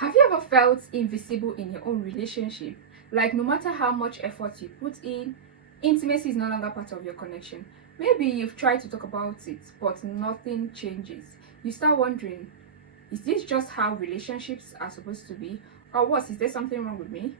Have you ever felt invisible in your own relationship? Like, no matter how much effort you put in, intimacy is no longer part of your connection. Maybe you've tried to talk about it, but nothing changes. You start wondering, is this just how relationships are supposed to be? Or what? Is there something wrong with me?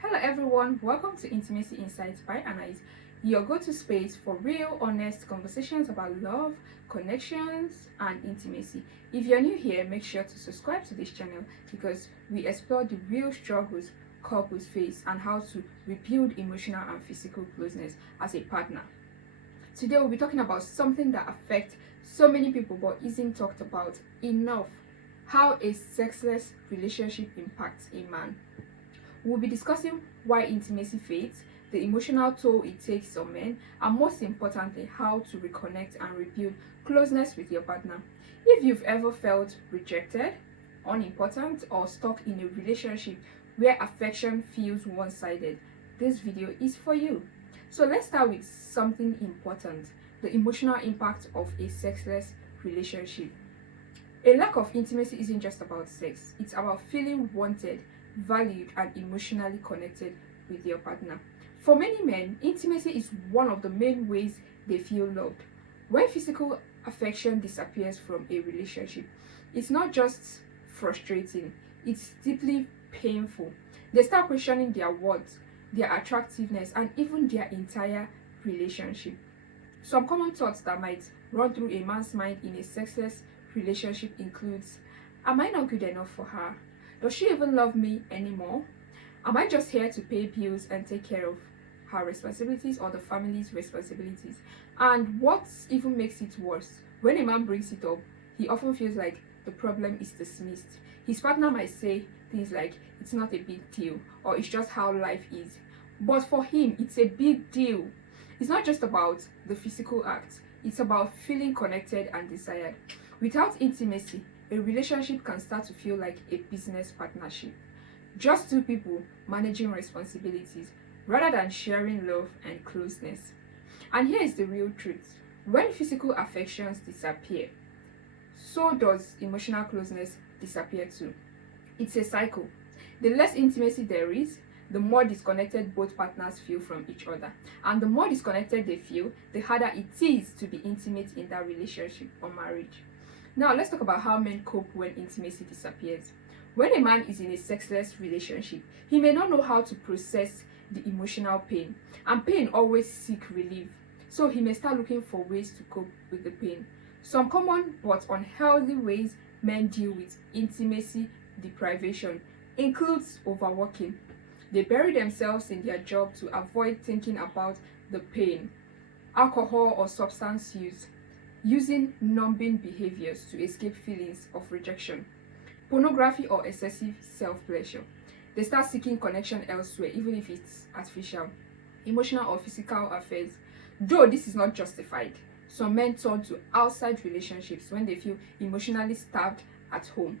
Hello everyone, welcome to Intimacy Insights by Anais, your go-to space for real, honest conversations about love, connections, and intimacy. If you're new here, make sure to subscribe to this channel because we explore the real struggles couples face and how to rebuild emotional and physical closeness as a partner. Today we'll be talking about something that affects so many people but isn't talked about enough: how a sexless relationship impacts a man. We'll be discussing why intimacy fades, the emotional toll it takes on men, and most importantly, how to reconnect and rebuild closeness with your partner. If you've ever felt rejected, unimportant, or stuck in a relationship where affection feels one-sided, this video is for you. So let's start with something important: the emotional impact of a sexless relationship. A lack of intimacy isn't just about sex, it's about feeling wanted, valued, and emotionally connected with your partner. For many men, intimacy is one of the main ways they feel loved. When physical affection disappears from a relationship, it's not just frustrating, it's deeply painful. They start questioning their worth, their attractiveness, and even their entire relationship. Some common thoughts that might run through a man's mind in a sexless relationship includes: am I not good enough for her? Does she even love me anymore? Am I just here to pay bills and take care of her responsibilities or the family's responsibilities? And what even makes it worse, when a man brings it up, he often feels like the problem is dismissed. His partner might say things like, it's not a big deal, or it's just how life is. But for him, it's a big deal. It's not just about the physical act, it's about feeling connected and desired. Without intimacy, a relationship can start to feel like a business partnership. Just two people managing responsibilities rather than sharing love and closeness. And here is the real truth: when physical affections disappear, so does emotional closeness disappear too. It's a cycle. The less intimacy there is, the more disconnected both partners feel from each other. And the more disconnected they feel, the harder it is to be intimate in that relationship or marriage. Now, let's talk about how men cope when intimacy disappears. When a man is in a sexless relationship, he may not know how to process the emotional pain, and pain always seeks relief. So he may start looking for ways to cope with the pain. Some common but unhealthy ways men deal with intimacy deprivation includes overworking. They bury themselves in their job to avoid thinking about the pain. Alcohol or substance use, using numbing behaviors to escape feelings of rejection. Pornography or excessive self-pleasure. They start seeking connection elsewhere, even if it's artificial. Emotional or physical affairs. Though this is not justified, some men turn to outside relationships when they feel emotionally starved at home.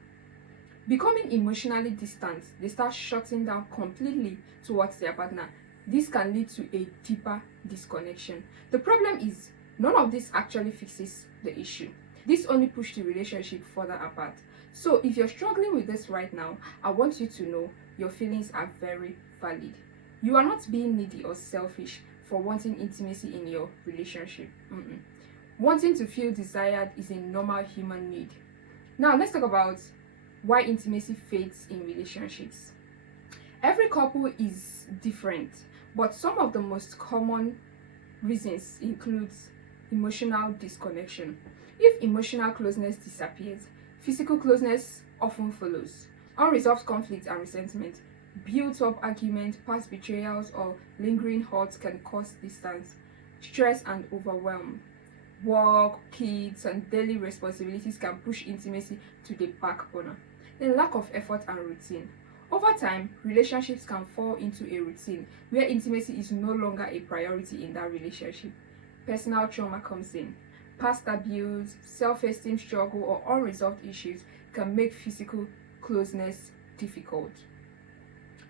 Becoming emotionally distant, they start shutting down completely towards their partner. This can lead to a deeper disconnection. The problem is, none of this actually fixes the issue. This only pushes the relationship further apart. So if you're struggling with this right now, I want you to know your feelings are very valid. You are not being needy or selfish for wanting intimacy in your relationship. Wanting to feel desired is a normal human need. Now let's talk about why intimacy fades in relationships. Every couple is different, but some of the most common reasons include emotional disconnection. If emotional closeness disappears, physical closeness often follows. Unresolved conflict and resentment, built up arguments, past betrayals, or lingering hurts can cause distance. Stress and overwhelm, work, kids, and daily responsibilities can push intimacy to the back burner. Then lack of effort and routine. Over time, relationships can fall into a routine where intimacy is no longer a priority in that relationship. Personal trauma comes in. Past abuse, self-esteem struggle, or unresolved issues can make physical closeness difficult.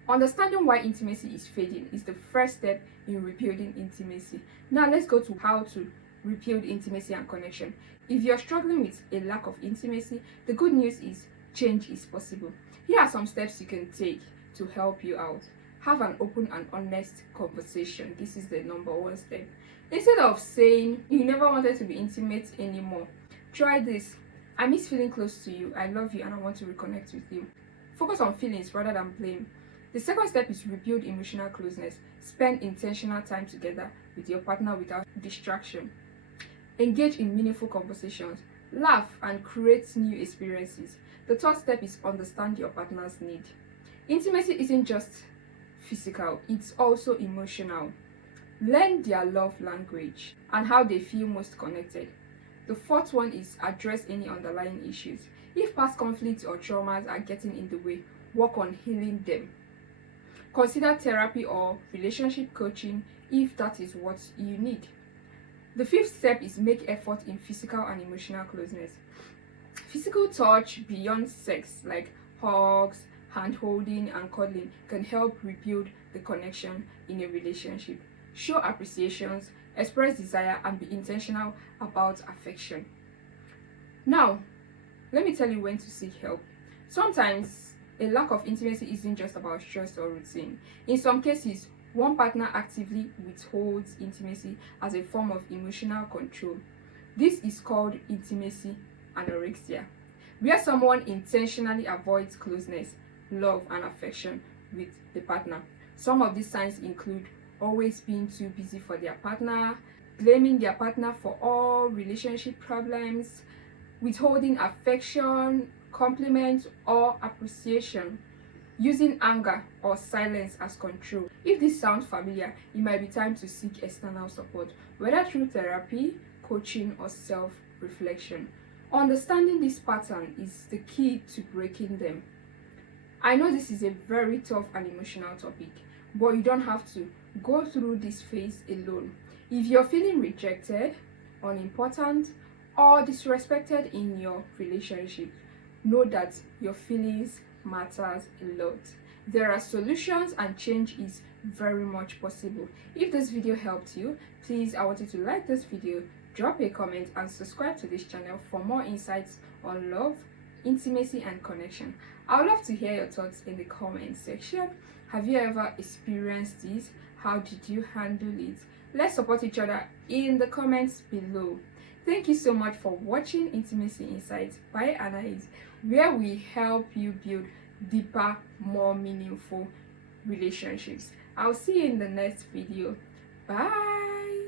Understanding why intimacy is fading is the first step in rebuilding intimacy. Now let's go to how to rebuild intimacy and connection. If you're struggling with a lack of intimacy, the good news is change is possible. Here are some steps you can take to help you out. Have an open and honest conversation. This is the number one step. Instead of saying you never wanted to be intimate anymore, try this. I miss feeling close to you. I love you and I want to reconnect with you. Focus on feelings rather than blame. The second step is rebuild emotional closeness. Spend intentional time together with your partner without distraction. Engage in meaningful conversations. Laugh and create new experiences. The third step is understand your partner's need. Intimacy isn't just physical, it's also emotional. Learn their love language and how they feel most connected. The fourth one is address any underlying issues. If past conflicts or traumas are getting in the way, work on healing them. Consider therapy or relationship coaching if that is what you need. The fifth step is make effort in physical and emotional closeness. Physical touch beyond sex, like hugs, hand holding, and cuddling, can help rebuild the connection in a relationship. Show appreciations, express desire, and be intentional about affection. Now, let me tell you when to seek help. Sometimes a lack of intimacy isn't just about stress or routine. In some cases, one partner actively withholds intimacy as a form of emotional control. This is called intimacy anorexia, where someone intentionally avoids closeness, love, and affection with the partner. Some of these signs include always being too busy for their partner, blaming their partner for all relationship problems, withholding affection, compliments, or appreciation, using anger or silence as control. If this sounds familiar, it might be time to seek external support, whether through therapy, coaching, or self-reflection. Understanding this pattern is the key to breaking them. I know this is a very tough and emotional topic, but you don't have to go through this phase alone. If you're feeling rejected, unimportant, or disrespected in your relationship, know that your feelings matters a lot. There are solutions and change is very much possible. If this video helped you, please, I want you to like this video, drop a comment, and subscribe to this channel for more insights on love, intimacy, and connection. I would love to hear your thoughts in the comment section. Have you ever experienced this? How did you handle it? Let's support each other in the comments below. Thank you so much for watching Intimacy Insights by Anais, where we help you build deeper, more meaningful relationships. I'll see you in the next video. Bye.